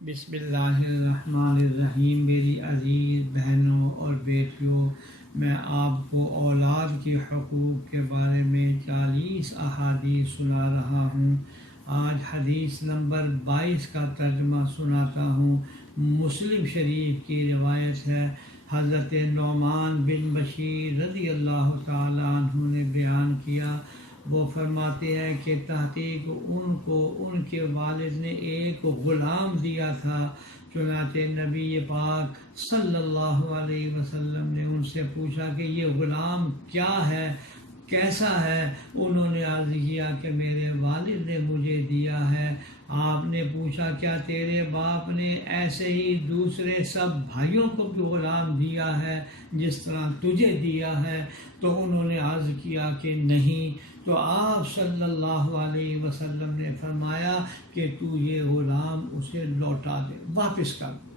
بسم اللہ الرحمن الرحیم۔ میری عزیز بہنوں اور بیٹیوں، میں آپ کو اولاد کے حقوق کے بارے میں 40 احادیث سنا رہا ہوں۔ آج حدیث نمبر 22 کا ترجمہ سناتا ہوں۔ مسلم شریف کی روایت ہے، حضرت نعمان بن بشیر رضی اللہ تعالی عنہ نے بیان کیا، وہ فرماتے ہیں کہ تحقیق ان کو ان کے والد نے ایک غلام دیا تھا، چنانچہ نبی پاک صلی اللہ علیہ وسلم نے ان سے پوچھا کہ یہ غلام کیا ہے، کیسا ہے؟ انہوں نے عرض کیا کہ میرے والد نے مجھے دیا ہے۔ آپ نے پوچھا کیا تیرے باپ نے ایسے ہی دوسرے سب بھائیوں کو بھی غلام دیا ہے جس طرح تجھے دیا ہے؟ تو انہوں نے عرض کیا کہ نہیں۔ تو آپ صلی اللہ علیہ وسلم نے فرمایا کہ تو یہ غلام اسے لوٹا دے، واپس کر دے۔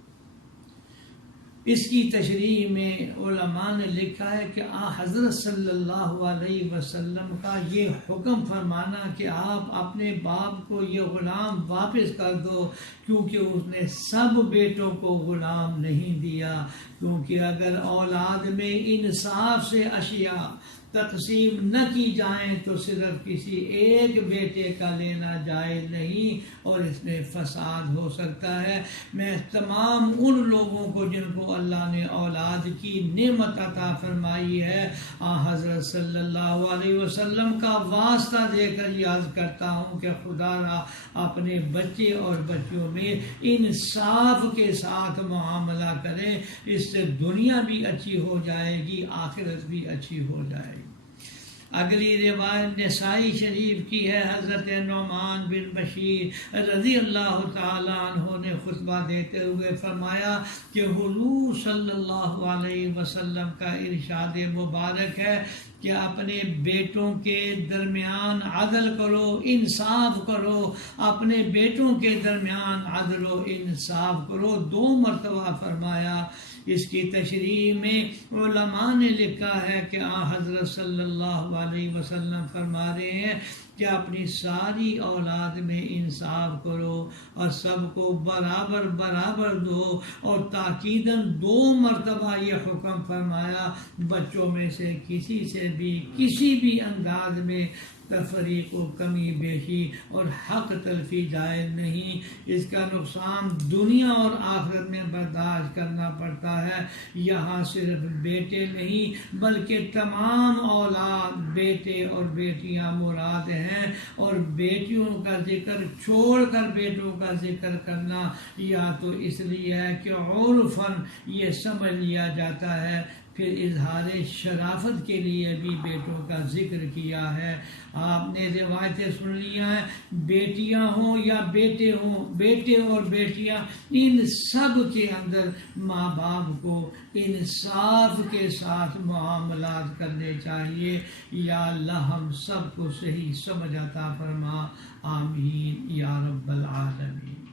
اس کی تشریح میں علماء نے لکھا ہے کہ حضرت صلی اللہ علیہ وسلم کا یہ حکم فرمانا کہ آپ اپنے باپ کو یہ غلام واپس کر دو، کیونکہ اس نے سب بیٹوں کو غلام نہیں دیا، کیونکہ اگر اولاد میں انصاف سے اشیاء تقسیم نہ کی جائیں تو صرف کسی ایک بیٹے کا لینا جائز نہیں اور اس میں فساد ہو سکتا ہے۔ میں تمام ان لوگوں کو جن کو اللہ نے اولاد کی نعمت عطا فرمائی ہے، حضرت صلی اللہ علیہ وسلم کا واسطہ دے کر یہ عرض کرتا ہوں کہ خدا را اپنے بچے اور بچیوں میں انصاف کے ساتھ معاملہ کرے، اس سے دنیا بھی اچھی ہو جائے گی، آخرت بھی اچھی ہو جائے گی۔ اگلی روایت نسائی شریف کی ہے، حضرت نعمان بن بشیر رضی اللہ تعالی عنہ نے خطبہ دیتے ہوئے فرمایا کہ حضور صلی اللہ علیہ وسلم کا ارشاد مبارک ہے کہ اپنے بیٹوں کے درمیان عدل کرو، انصاف کرو، اپنے بیٹوں کے درمیان عدل و انصاف کرو، 2 مرتبہ فرمایا۔ اس کی تشریح میں علماء نے لکھا ہے کہ حضرت صلی اللہ علیہ وسلم فرما رہے ہیں کہ اپنی ساری اولاد میں انصاف کرو اور سب کو برابر برابر دو، اور تاکیداً 2 مرتبہ یہ حکم فرمایا بچوں میں سے کسی سے بھی کسی بھی انداز میں تفریق و کمی بیشی اور حق تلفی جائز نہیں، اس کا نقصان دنیا اور آخرت میں برداشت کرنا پڑتا ہے۔ یہاں صرف بیٹے نہیں بلکہ تمام اولاد، بیٹے اور بیٹیاں مراد ہیں، اور بیٹیوں کا ذکر چھوڑ کر بیٹوں کا ذکر کرنا یا تو اس لیے ہے کہ عرفاً یہ سمجھ لیا جاتا ہے، پھر اظہار شرافت کے لیے بھی بیٹوں کا ذکر کیا ہے۔ آپ نے روایتیں سن لیا ہیں، بیٹیاں ہوں یا بیٹے ہوں، بیٹے اور بیٹیاں، ان سب کے اندر ماں باپ کو انصاف کے ساتھ معاملات کرنے چاہیے۔ یا اللہ ہم سب کو صحیح سمجھ عطا فرما، آمین یا رب العالمین۔